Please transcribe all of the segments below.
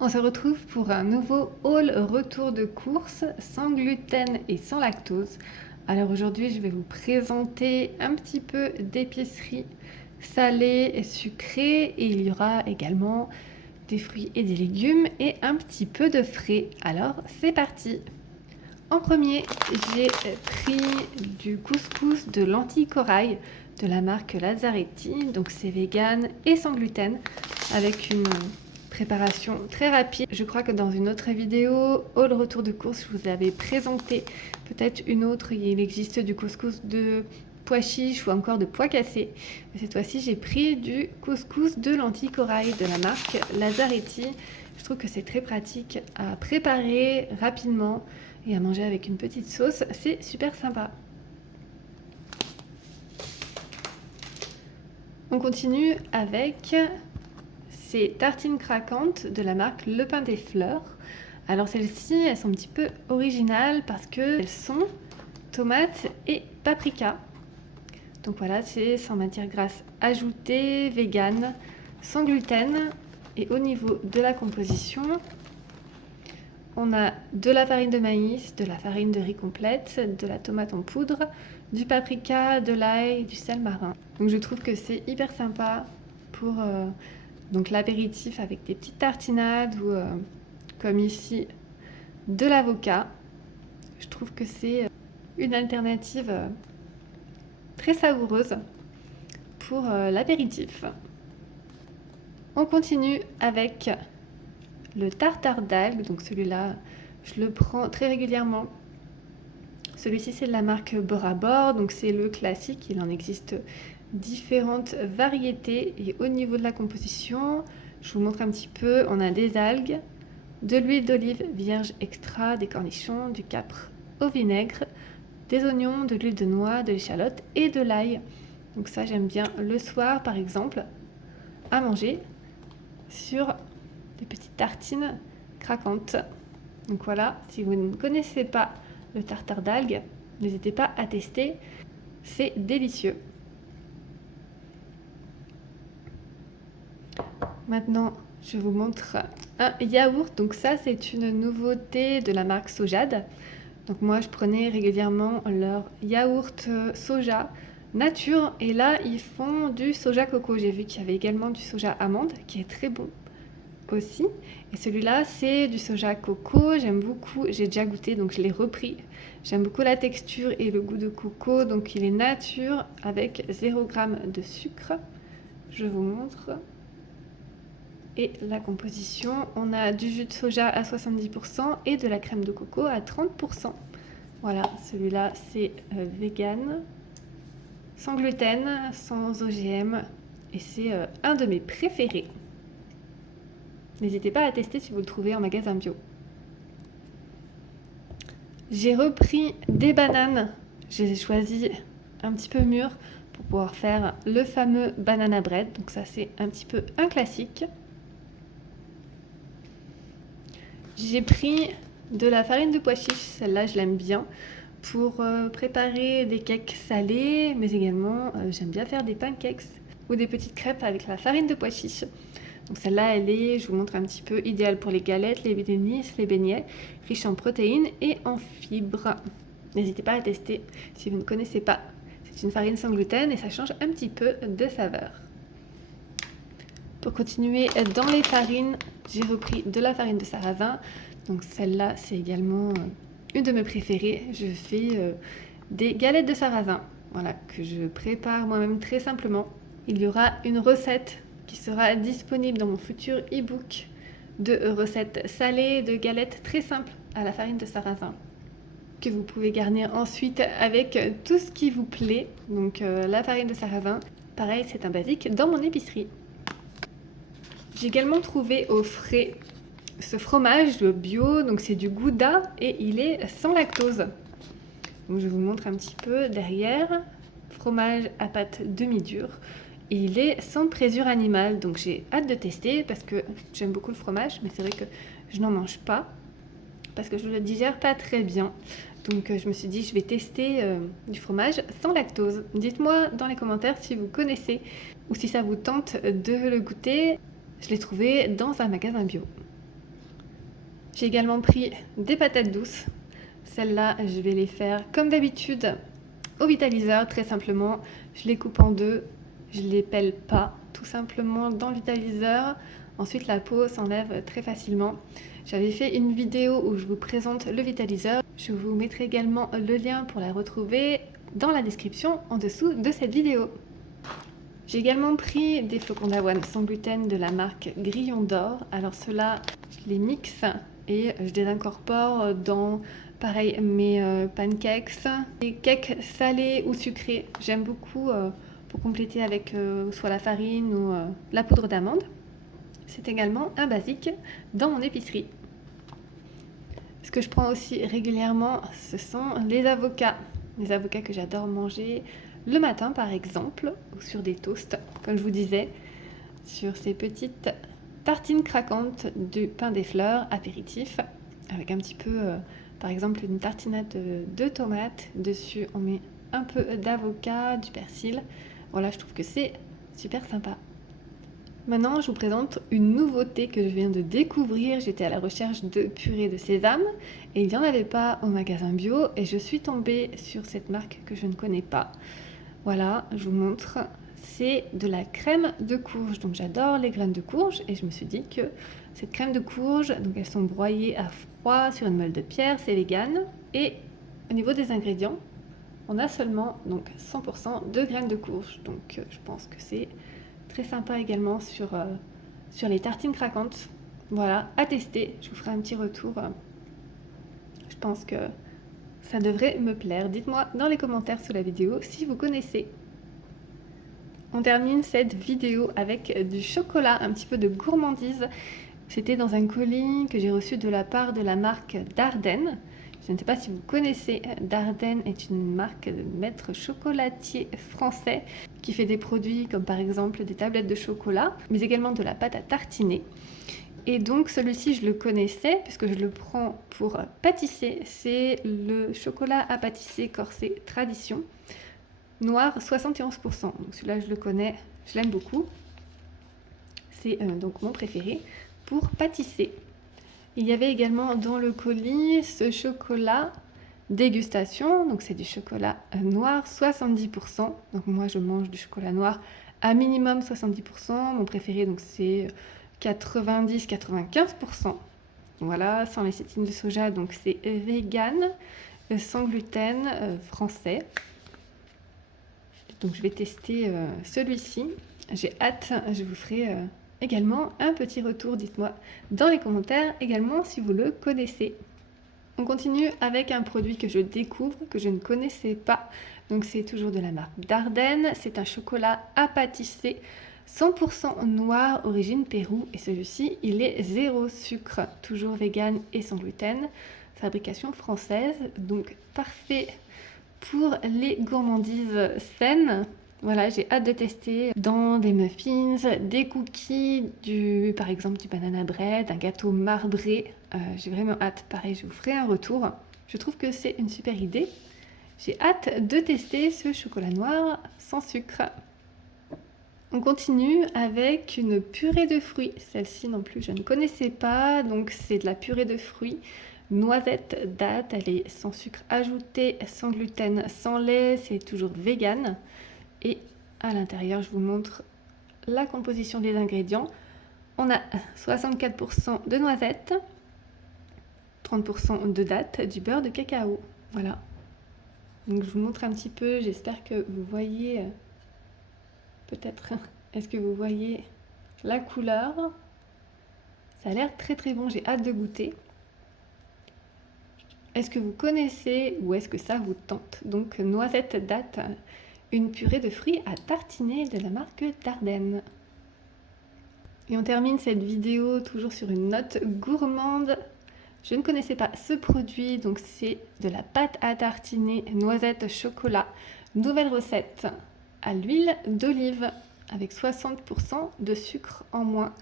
On se retrouve pour un nouveau haul retour de course sans gluten et sans lactose. Alors aujourd'hui, je vais vous présenter un petit peu d'épicerie salée et sucrée et il y aura également des fruits et des légumes et un petit peu de frais. Alors c'est parti! En premier, j'ai pris du couscous de lentilles corail de la marque Lazzaretti. Donc c'est vegan et sans gluten avec une préparation très rapide. Je crois que dans une autre vidéo, haul retour de course, je vous avais présenté peut-être une autre. Il existe du couscous de pois chiches ou encore de pois cassés. Mais cette fois-ci, j'ai pris du couscous de lentilles corail de la marque Lazzaretti. Je trouve que c'est très pratique à préparer rapidement et à manger avec une petite sauce. C'est super sympa. On continue avec ces tartines craquantes de la marque Le Pain des Fleurs. Alors celles-ci, elles sont un petit peu originales parce qu'elles sont tomates et paprika. Donc voilà, c'est sans matière grasse ajoutée, vegan, sans gluten. Et au niveau de la composition, on a de la farine de maïs, de la farine de riz complète, de la tomate en poudre, du paprika, de l'ail, du sel marin. Donc je trouve que c'est hyper sympa pour donc l'apéritif avec des petites tartinades ou comme ici de l'avocat. Je trouve que c'est une alternative très savoureuse pour l'apéritif. On continue avec le tartare d'algues, donc celui-là je le prends très régulièrement. Celui-ci c'est de la marque Bord à Bord, donc c'est le classique, il en existe différentes variétés et au niveau de la composition, je vous montre un petit peu, on a des algues, de l'huile d'olive vierge extra, des cornichons, du capre au vinaigre, des oignons, de l'huile de noix, de l'échalote et de l'ail. Donc ça j'aime bien le soir par exemple à manger sur des petites tartines craquantes. Donc voilà, si vous ne connaissez pas le tartare d'algues, n'hésitez pas à tester, c'est délicieux. Maintenant, je vous montre un yaourt. Donc ça, c'est une nouveauté de la marque Sojade. Donc moi, je prenais régulièrement leur yaourt soja nature. Et là, ils font du soja coco. J'ai vu qu'il y avait également du soja amande, qui est très bon aussi. Et celui-là, c'est du soja coco. J'aime beaucoup. J'ai déjà goûté, donc je l'ai repris. J'aime beaucoup la texture et le goût de coco. Donc il est nature avec 0 g de sucre. Je vous montre. Et la composition, on a du jus de soja à 70% et de la crème de coco à 30%. Voilà, celui-là c'est vegan, sans gluten, sans OGM et c'est un de mes préférés. N'hésitez pas à tester si vous le trouvez en magasin bio. J'ai repris des bananes, j'ai choisi un petit peu mûres pour pouvoir faire le fameux banana bread. Donc ça c'est un petit peu un classique. J'ai pris de la farine de pois chiches, celle-là je l'aime bien, pour préparer des cakes salés, mais également j'aime bien faire des pancakes ou des petites crêpes avec la farine de pois chiches. Donc celle-là, elle est, je vous montre un petit peu, idéale pour les galettes, les bénéfices, les beignets, riche en protéines et en fibres. N'hésitez pas à tester si vous ne connaissez pas. C'est une farine sans gluten et ça change un petit peu de saveur. Pour continuer dans les farines, j'ai repris de la farine de sarrasin. Donc celle-là, c'est également une de mes préférées. Je fais des galettes de sarrasin, voilà, que je prépare moi-même très simplement. Il y aura une recette qui sera disponible dans mon futur e-book de recettes salées, de galettes très simples à la farine de sarrasin, que vous pouvez garnir ensuite avec tout ce qui vous plaît. Donc la farine de sarrasin, pareil, c'est un basique dans mon épicerie. J'ai également trouvé au frais ce fromage bio, donc c'est du Gouda et il est sans lactose. Donc je vous montre un petit peu derrière, fromage à pâte demi-dure. Et il est sans présure animale, donc j'ai hâte de tester parce que j'aime beaucoup le fromage, mais c'est vrai que je n'en mange pas parce que je ne le digère pas très bien. Donc je me suis dit je vais tester du fromage sans lactose. Dites-moi dans les commentaires si vous connaissez ou si ça vous tente de le goûter. Je l'ai trouvé dans un magasin bio. J'ai également pris des patates douces. Celles-là, je vais les faire comme d'habitude au vitaliseur, très simplement. Je les coupe en deux, je les pèle pas, tout simplement dans le vitaliseur. Ensuite, la peau s'enlève très facilement. J'avais fait une vidéo où je vous présente le vitaliseur. Je vous mettrai également le lien pour la retrouver dans la description en dessous de cette vidéo. J'ai également pris des flocons d'avoine sans gluten de la marque Grillon d'Or. Alors ceux-là, je les mixe et je les incorpore dans, pareil, mes pancakes, des cakes salés ou sucrés. J'aime beaucoup pour compléter avec soit la farine ou la poudre d'amande. C'est également un basique dans mon épicerie. Ce que je prends aussi régulièrement, ce sont les avocats. Les avocats que j'adore manger le matin par exemple, ou sur des toasts, comme je vous disais, sur ces petites tartines craquantes du pain des fleurs apéritif, avec un petit peu, par exemple, une tartinade de tomates. Dessus, on met un peu d'avocat, du persil. Voilà, je trouve que c'est super sympa. Maintenant, je vous présente une nouveauté que je viens de découvrir. J'étais à la recherche de purée de sésame et il n'y en avait pas au magasin bio et je suis tombée sur cette marque que je ne connais pas. Voilà, je vous montre. C'est de la crème de courge. Donc j'adore les graines de courge et je me suis dit que cette crème de courge, donc elles sont broyées à froid sur une meule de pierre, c'est vegan. Et au niveau des ingrédients, on a seulement donc 100% de graines de courge. Donc je pense que c'est très sympa également sur les tartines craquantes. Voilà, à tester. Je vous ferai un petit retour. Je pense que ça devrait me plaire. Dites-moi dans les commentaires sous la vidéo si vous connaissez. On termine cette vidéo avec du chocolat, un petit peu de gourmandise. C'était dans un colis que j'ai reçu de la part de la marque Dardenne. Je ne sais pas si vous connaissez, Dardenne est une marque de maître chocolatier français qui fait des produits comme par exemple des tablettes de chocolat, mais également de la pâte à tartiner. Et donc celui-ci, je le connaissais puisque je le prends pour pâtisser. C'est le chocolat à pâtisser Corset Tradition, noir 71%. Donc celui-là, je le connais, je l'aime beaucoup. C'est donc mon préféré pour pâtisser. Il y avait également dans le colis ce chocolat dégustation. Donc c'est du chocolat noir 70%. Donc moi, je mange du chocolat noir à minimum 70%. Mon préféré, donc c'est 90-95%. Voilà, sans lécithine de soja, donc c'est vegan, sans gluten, français. Donc je vais tester celui-ci. J'ai hâte, je vous ferai également un petit retour. Dites-moi dans les commentaires également si vous le connaissez. On continue avec un produit que je découvre, que je ne connaissais pas. Donc c'est toujours de la marque Dardenne. C'est un chocolat à pâtisser 100% noir, origine Pérou. Et celui-ci, il est zéro sucre, toujours vegan et sans gluten. Fabrication française, donc parfait pour les gourmandises saines. Voilà, j'ai hâte de tester dans des muffins, des cookies, par exemple du banana bread, un gâteau marbré. J'ai vraiment hâte. Pareil, je vous ferai un retour. Je trouve que c'est une super idée. J'ai hâte de tester ce chocolat noir sans sucre. On continue avec une purée de fruits. Celle-ci non plus, je ne connaissais pas. Donc c'est de la purée de fruits. Noisette, date, elle est sans sucre ajouté, sans gluten, sans lait. C'est toujours vegan. Et à l'intérieur, je vous montre la composition des ingrédients. On a 64% de noisettes, 30% de dattes, du beurre de cacao. Voilà. Donc je vous montre un petit peu, j'espère que vous voyez, peut-être, est-ce que vous voyez la couleur? Ça a l'air très très bon, j'ai hâte de goûter. Est-ce que vous connaissez ou est-ce que ça vous tente? Donc noisette, date, une purée de fruits à tartiner de la marque Dardenne. Et on termine cette vidéo toujours sur une note gourmande. Je ne connaissais pas ce produit, donc c'est de la pâte à tartiner noisette chocolat. Nouvelle recette à l'huile d'olive avec 60% de sucre en moins.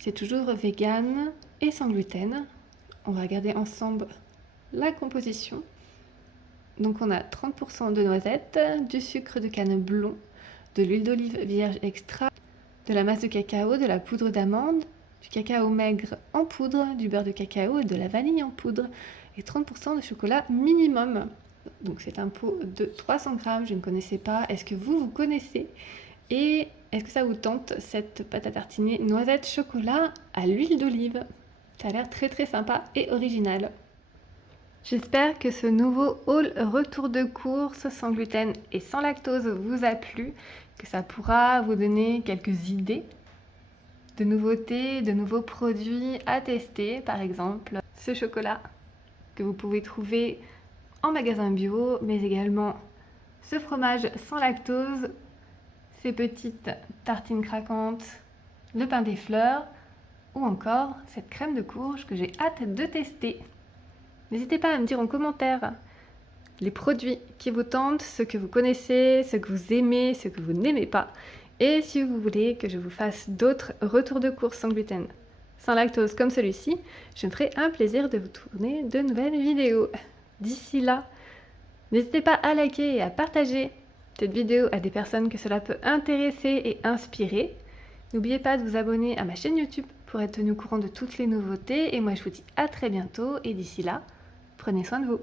C'est toujours vegan et sans gluten. On va regarder ensemble la composition. Donc on a 30% de noisettes, du sucre de canne blond, de l'huile d'olive vierge extra, de la masse de cacao, de la poudre d'amande, du cacao maigre en poudre, du beurre de cacao et de la vanille en poudre. Et 30% de chocolat minimum. Donc c'est un pot de 300 grammes, je ne connaissais pas. Est-ce que vous connaissez? Et est-ce que ça vous tente, cette pâte à tartiner noisette chocolat à l'huile d'olive? Ça a l'air très très sympa et original. J'espère que ce nouveau haul retour de course sans gluten et sans lactose vous a plu, que ça pourra vous donner quelques idées de nouveautés, de nouveaux produits à tester. Par exemple, ce chocolat que vous pouvez trouver en magasin bio, mais également ce fromage sans lactose, ces petites tartines craquantes, le pain des fleurs ou encore cette crème de courge que j'ai hâte de tester. N'hésitez pas à me dire en commentaire les produits qui vous tentent, ceux que vous connaissez, ceux que vous aimez, ceux que vous n'aimez pas. Et si vous voulez que je vous fasse d'autres retours de course sans gluten, sans lactose comme celui-ci, je me ferai un plaisir de vous tourner de nouvelles vidéos. D'ici là, n'hésitez pas à liker et à partager cette vidéo à des personnes que cela peut intéresser et inspirer. N'oubliez pas de vous abonner à ma chaîne YouTube pour être tenu au courant de toutes les nouveautés. Et moi, je vous dis à très bientôt. Et d'ici là, prenez soin de vous.